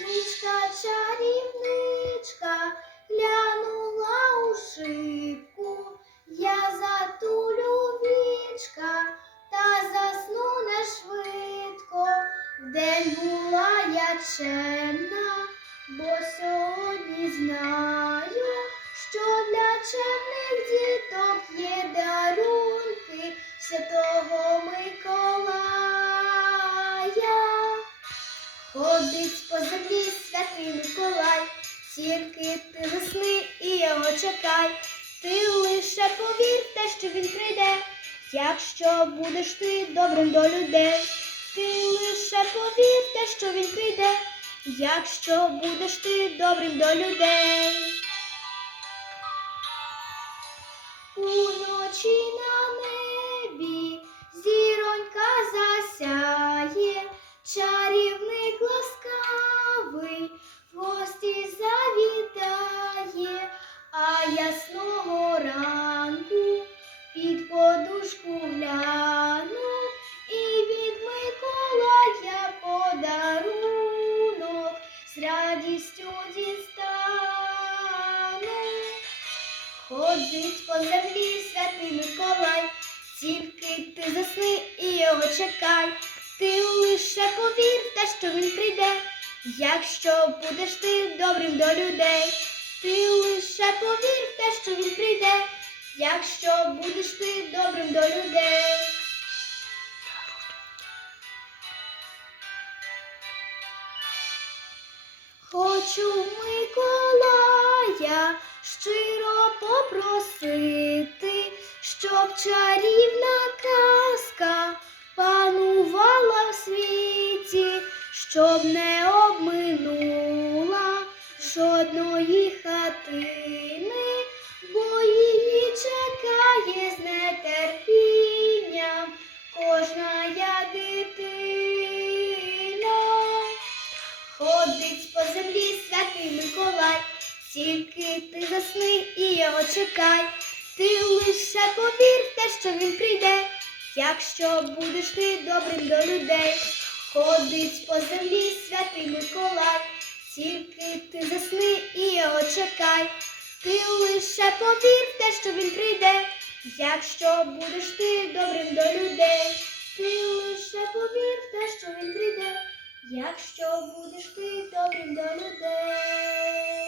Нічка чарівничка швидко. Вдень була я чемна, бо сьогодні знаю, що для чемних діток є дарунки Святого Миколая. Ходить по землі святий Миколай, тільки ти засни і його чекай. Ти лише повір те, що він прийде, якщо будеш ти добрим до людей. Ти лише повірте, що він прийде, якщо будеш ти добрим до людей. Уночі на Ходить по землі святий Миколай, тільки ти засни і його чекай. Ти лише повір те, що він прийде, якщо будеш ти добрим до людей. Ти лише повір те, що він прийде, якщо будеш ти добрим до людей. Хочу Миколая щиро попросити, щоб чарівна казка панувала в світі, щоб не обминула жодної хатини, бо її чекає з нетерпінням кожна я дитина. Тільки ти засни і його чекай. Ти лише повір те, що він прийде, якщо будеш ти добрим до людей. Ходить по землі святий Миколай, тільки ти засни і його чекай. Ти лише повір те, що він прийде, якщо будеш ти добрим до людей. Ти лише повір те, що він прийде. Якщо будеш ти добрим до людей.